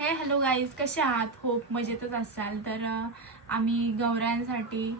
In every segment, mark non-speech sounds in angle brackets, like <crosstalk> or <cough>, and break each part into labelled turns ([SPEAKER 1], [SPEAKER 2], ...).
[SPEAKER 1] हे hello guys कसे आहात? होप मजेतच असाल. तर आम्ही गौऱ्यांसाठी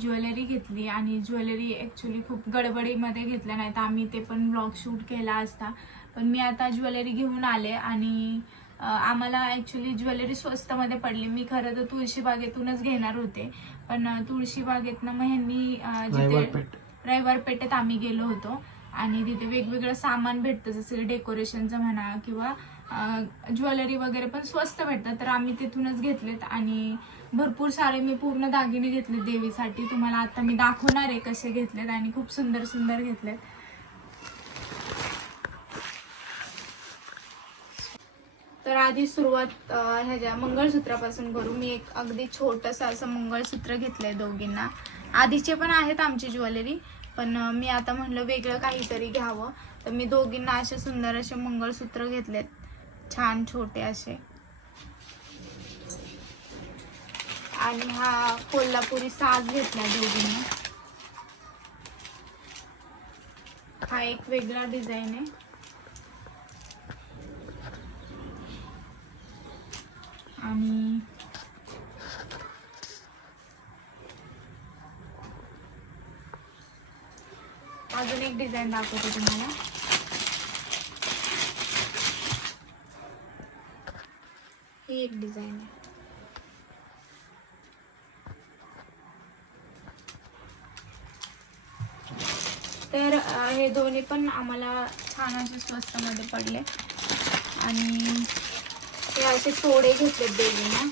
[SPEAKER 1] ज्वेलरी घेतली आणि ज्वेलरी ॲक्च्युली खूप गडबडीमध्ये घेतल्या नाही तर आम्ही ते पण ब्लॉग शूट केला असता. पण मी आता ज्वेलरी घेऊन आले आणि आम्हाला ॲक्च्युली ज्वेलरी स्वस्तमध्ये पडली. मी खरं तर तुळशीबागेतूनच घेणार होते. पण तुळशीबागेतनं मग ह्यांनी जिथे. रविवार पेठेत आम्ही गेलो होतो. आणि तिथे वेगवेगळं सामान भेटतं जसं डेकोरेशनचं म्हणा किंवा ज्वेलरी वगैरे पण स्वस्त भेटतात. तर आम्ही तिथूनच घेतलेत आणि भरपूर सारे मी पूर्ण दागिने घेतले देवीसाठी. तुम्हाला आता मी दाखवणार आहे कसे घेतलेत आणि खूप सुंदर सुंदर घेतलेत. तर आधी सुरुवात ह्याच्या मंगळसूत्रापासून करू. मी एक अगदी छोटंसं असं मंगळसूत्र घेतलंय दोघींना. आधीचे पण आहेत आमची ज्वेलरी पण मी आता म्हणलं वेगळं काहीतरी घ्यावं. तर मी दोघींना असे सुंदर असे मंगळसूत्र घेतलेत. छान छोटे असे. आणि हा कोल्हापुरी साज घेतला दोघींनी. हा एक वेगळा डिझाईन आहे. आणि अजून एक डिझाईन दाखवते तुम्हाला. ही एक डिझाईन आहे. तर हे दोन्ही पण आम्हाला छान असे स्वस्तमध्ये पडले. आणि हे असे तोडे घेतलेत बेबीना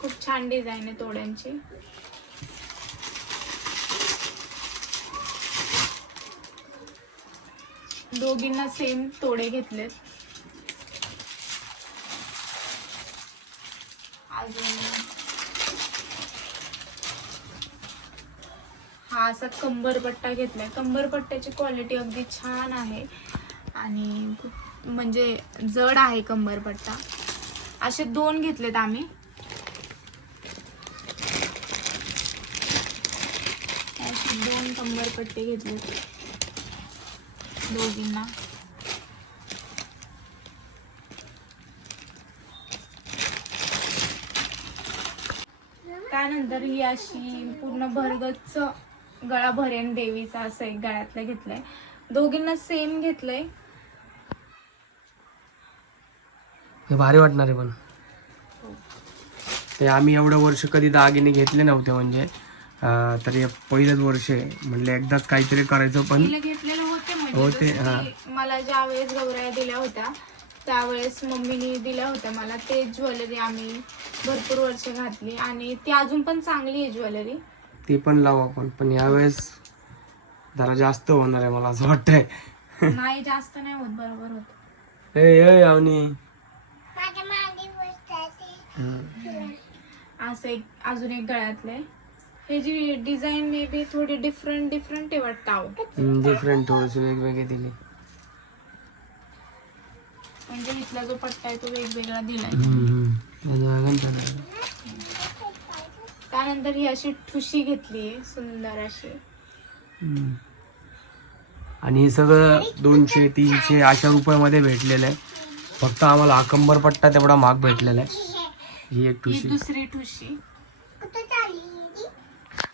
[SPEAKER 1] खूप छान डिझाईन आहे तोड्यांची. दोघींना सेम तोडे घेतलेत अजून हा असा कंबरपट्टा घेतलाय. कंबरपट्ट्याची क्वालिटी अगदी छान आहे. आणि खूप म्हणजे जड आहे कंबरपट्टा. असे दोन घेतलेत आम्ही. असे दोन कंबरपट्टे घेतलेत. दोघींना. त्यानंतर ही अशी पूर्ण भरगच्च गळा भरेन देवीचा असं एक गळ्यातलं घेतलंय. दोघींना सेम घेतलंय.
[SPEAKER 2] हे भारी वाटणार आहे पण. ते आम्ही एवढं वर्ष कधी दागिने घेतले नव्हते म्हणजे तर हे पहिलंच वर्ष आहे. म्हणलं एकदाच काहीतरी करायचं पण
[SPEAKER 1] तिला घेतलेले होते म्हणजे होते, जसं हा. की मला ज्या वेळेस गौराया दिल्या होत्या त्यावेळेस मम्मीने दिल्या होत्या मला. ते ज्वेलरी आम्ही भरपूर वर्ष घातली आणि ती अजून पण चांगली आहे ज्वेलरी.
[SPEAKER 2] ते पण लावू आपण. पण यावेळेस जरा जास्त होणार आहे मला असं वाटतंय.
[SPEAKER 1] नाही जास्त नाही होत. बरोबर
[SPEAKER 2] होत. ए ए अवनी.
[SPEAKER 1] असं एक अजून एक गळ्यातले हे जी डिझाईन मे बी थोडी डिफरंट डिफरंट आहे वाटतं.
[SPEAKER 2] डिफरंट थोडेसे वेगवेगळे दिले.
[SPEAKER 1] म्हणजे इथला जो पट्टा आहे तो वेगवेगळा दिलाय. त्यानंतर ही अशी ठुशी घेतली सुंदर अशी
[SPEAKER 2] आणि हे सगळं दोनशे तीनशे अशा रुपयामध्ये भेटलेलं आहे. फक्त आम्हाला अकंबर पट्टा तेवढा महाग भेटलेला आहे. ही एक ही ठुशी. दुसरी ठुशी.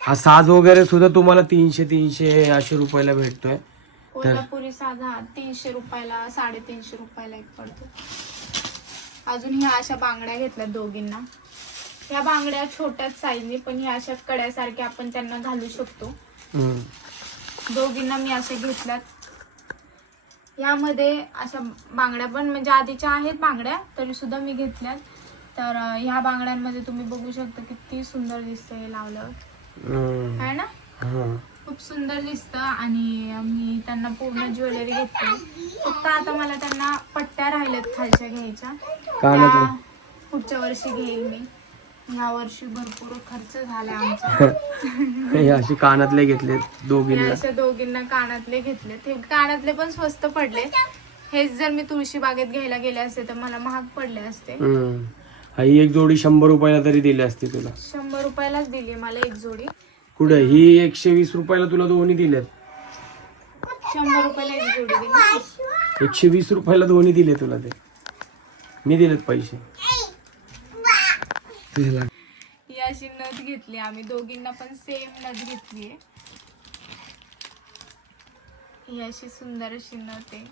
[SPEAKER 2] हा साज वगैरे सुद्धा तुम्हाला तीनशे तीनशे अशे रुपयाला भेटतोय.
[SPEAKER 1] कोल्हापुरी साधा तीनशे रुपयाला साडेतीनशे रुपयाला एक पडतो. अजून ह्या अशा बांगड्या घेतल्या दोघींना. ह्या बांगड्या छोट्याच साईजने पण ह्या अशा कड्यासारख्या आपण त्यांना घालू शकतो. दोघींना मी असे घेतल्यात यामध्ये अशा बांगड्या पण म्हणजे आधीच्या आहेत बांगड्या तरी सुद्धा मी घेतल्यात तर अं, ह्या बांगड्यांमध्ये तुम्ही बघू शकता किती सुंदर दिसतं हे लावल्यावर हम्म. आहे ना हा. खूप सुंदर दिसतं आणि मी त्यांना पूर्ण ज्वेलरी घेतली फक्त आता मला त्यांना पट्ट्या राहिल्यात खालच्या घ्यायच्या कानातले. त्या पुढच्या वर्षी घेईल मी ह्या वर्षी भरपूर खर्च झाला आमचा.
[SPEAKER 2] <laughs> हे असे कानातले घेतले दोघींना. अशा
[SPEAKER 1] दोघींना कानातले घेतले ते कानातले पण स्वस्त पडले. हेच जर मी तुळशी बागेत घ्यायला गेले असते तर मला महाग पडले असते.
[SPEAKER 2] हम्म. हा, ही एक जोडी शंभर रुपयाला तरी दिली असती तुला.
[SPEAKER 1] शंभर रुपयालाच दिली मला एक जोडी.
[SPEAKER 2] कुठे? ही एकशे वीस रुपयाला तुला दोन्ही दिल्यात.
[SPEAKER 1] शंभर रुपयाला एक जोडी दिली.
[SPEAKER 2] एकशे वीस रुपयाला दोन्ही दिले तुला ते. मी दिलेत पैसे.
[SPEAKER 1] ही अशी नथ घेतली आम्ही. दोघींना पण सेम नथ घेतली ही अशी सुंदर अशी नथ आहे.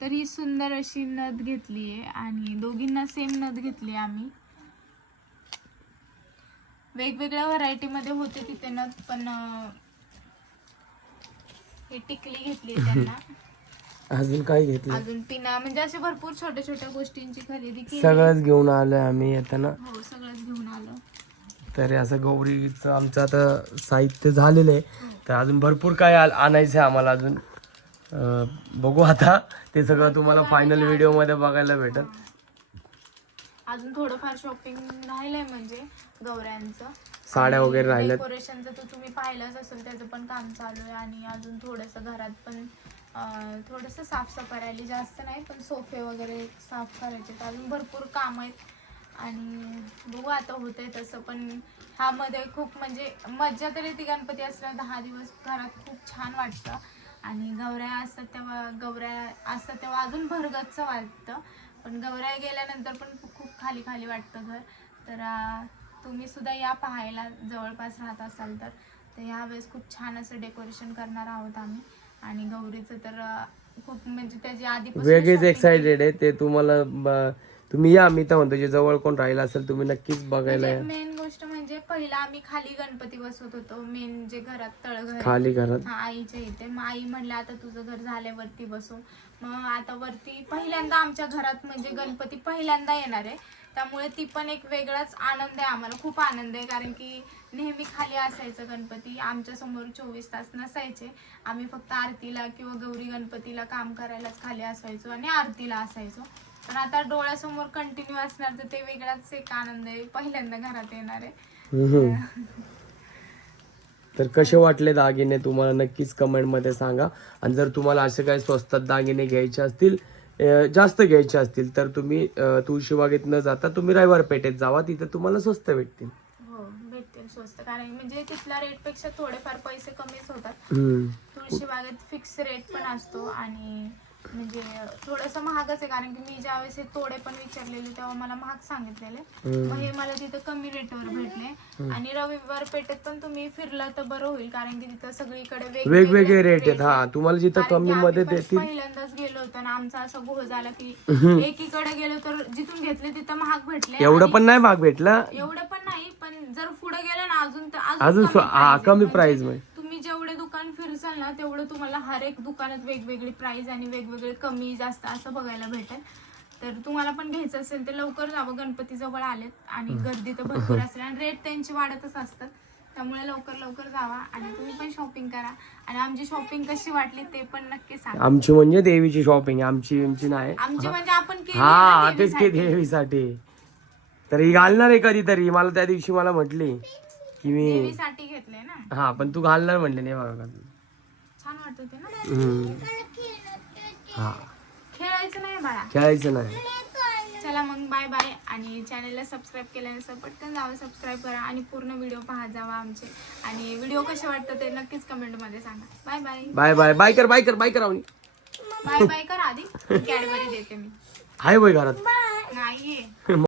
[SPEAKER 1] तर ही सुंदर अशी नथ घेतली आहे आणि दोघींना सेम नथ घेतली आम्ही. वेगवेगळ्या व्हरायटीमध्ये होते तिथे नथ पण हे ही टिकली घेतली त्यांना. <laughs>
[SPEAKER 2] अजून काय घेतलं?
[SPEAKER 1] अजून पिना म्हणजे अशा भरपूर छोट्या छोट्या गोष्टींची खरेदी केली.
[SPEAKER 2] सगळंच घेऊन आलोय आम्ही येताना
[SPEAKER 1] हो सगळंच घेऊन आलो.
[SPEAKER 2] तर असं गौरीचं आमचं आता साहित्य झालेलं आहे. तर अजून भरपूर काय आ- आणायचं आहे आम्हाला अजून. अं, बघू आता. ते सगळं तुम्हाला फायनल व्हिडिओमध्ये बघायला भेटेल.
[SPEAKER 1] अजून थोडंफार शॉपिंग राहिलंय म्हणजे गौऱ्यांचं.
[SPEAKER 2] साड्या वगैरे राहिल्यात.
[SPEAKER 1] डेकोरेशनचं तर तुम्ही पाहिलंच असेल त्याचं पण काम चालू आहे. आणि अजून थोडंसं घरात पण थोडंसं साफसफाई करायला जास्त नाही पण सोफे वगैरे साफ करायचे. तर अजून भरपूर काम आहेत. आणि बघू आता होतंय तसं पण ह्यामध्ये खूप म्हणजे मज्जा तरी ती गणपती असल्या दहा दिवस घरात खूप छान वाटतं. आणि गौऱ्या असतात तेव्हा गौऱ्या असतात तेव्हा अजून भरगच्च वाटतं. पण गौऱ्या गेल्यानंतर पण खूप खाली खाली वाटतं घर. तर तुम्ही सुद्धा या पाहायला जवळपास राहत असाल तर. तर ह्यावेळेस खूप छान असं डेकोरेशन करणार आहोत आम्ही. आणि गौरीचं तर खूप म्हणजे त्याची आधीपासून
[SPEAKER 2] वेगळीच एक्साइटेड आहे. ते तुम्हाला ब- तुम्ही या मी तर म्हणतो जे जवळ कोण राहिला असेल तुम्ही नक्कीच बघायला या.
[SPEAKER 1] मेन गोष्ट म्हणजे पहिला आम्ही खाली गणपती बसवत होतो. मेन जे घरात
[SPEAKER 2] तळघर. खाली घरात.
[SPEAKER 1] हा आईच्या इथे. मग आई म्हणलं आता तुझं घर झाल्यावरती बसू. मग आता वरती पहिल्यांदा आमच्या घरात म्हणजे गणपती पहिल्यांदा येणार आहे. त्यामुळे ती पण एक वेगळाच आनंद आहे आम्हाला. खूप आनंद आहे कारण की नेहमी खाली असायचं गणपती आमच्यासमोर चोवीस तास नसायचे. आम्ही फक्त आरतीला किंवा गौरी गणपतीला काम करायलाच खाली असायचो आणि आरतीला असायचो. पण आता डोळ्यासमोर कंटिन्यू असणार तर ते वेगळाच एक आनंद आहे पहिल्यांदा घरात येणार आहे.
[SPEAKER 2] तर कसे वाटले दागिने? तुम्हाला नक्कीच कमेंटमध्ये सांगा. आणि जर तुम्हाला असे काही स्वस्तात दागिने घ्यायचे असतील जास्त घ्यायचे असतील तर तुम्ही तुळशीबागेत न जाता तुम्ही रविवार पेठेत जावा तिथे तुम्हाला स्वस्त भेटतील.
[SPEAKER 1] हो भेटतील स्वस्त. कारण म्हणजे तिथल्या रेटपेक्षा थोडेफार पैसे कमीच होतात. हम्म. तुळशी बागेत फिक्स रेट पण असतो आणि म्हणजे थोडंसं महागच आहे कारण की मी ज्यावेळेस हे तोडे पण विचारलेले तेव्हा मला महाग सांगितलेले. मग हे मला तिथं कमी रेटवर भेटले. आणि रविवार पेठेत पण तुम्ही फिरलं तर बरं होईल कारण की तिथं सगळीकडे वेगवेगळे
[SPEAKER 2] रेट आहेत. हा तुम्हाला जिथं कमी मध्ये
[SPEAKER 1] देतील. पहिल्यांदाच गेलो होतो आणि आमचा असा घोळ झाला की एकीकडे गेलो तर जिथून घेतले तिथं महाग भेटले.
[SPEAKER 2] एवढं पण नाही भाग भेटला?
[SPEAKER 1] एवढं पण नाही पण जर पुढे गेलं ना अजून
[SPEAKER 2] तर अजून कमी. कमी म्हणजे प्राइसमध्ये.
[SPEAKER 1] तुम्ही जेवढे दुकान फिरसाल ना तेवढं तुम्हाला हर एक दुकानात वेगवेगळी प्राइस आणि वेगवेगळे कमी जास्त असं बघायला भेटेल. तर तुम्हाला पण घ्यायचं असेल तर लवकर जावं गणपती जवळ आलेत आणि गर्दी तर भरपूर असेल आणि रेट त्यांची वाढतच असतात. त्यामुळे लवकर लवकर जावा आणि तुम्ही पण शॉपिंग करा. आणि आमची शॉपिंग कशी वाटली ते पण नक्की
[SPEAKER 2] सांगा. आमची म्हणजे देवीची शॉपिंग आमची आमची नाही.
[SPEAKER 1] आमची म्हणजे आपण
[SPEAKER 2] केली हा ना तेच की देवीसाठी. देवीसाठी. तर ही घालणार आहे कधीतरी मला त्या दिवशी मला म्हटली. की मी
[SPEAKER 1] देवीसाठी घेतले ना.
[SPEAKER 2] हा पण तू घालणार म्हणले नाही बघा छान वाटत ना.
[SPEAKER 1] हा. खेळायचं नाही बाळा.
[SPEAKER 2] खेळायचं नाही.
[SPEAKER 1] चला मग बाय बाय. आणि चॅनलला सबस्क्राईब केल्यानंतर पटकन जावं सबस्क्राईब करा आणि पूर्ण व्हिडिओ पाहत जावा आमचे. आणि व्हिडिओ कसे वाटतं ते नक्कीच कमेंटमध्ये सांगा. Bye bye.
[SPEAKER 2] Bye bye. Bye कर बाय कर बाय कर बाय बाय करा आधी. <laughs> कॅडबरी देते मी. आहे वय घरात. नाहीये. <laughs>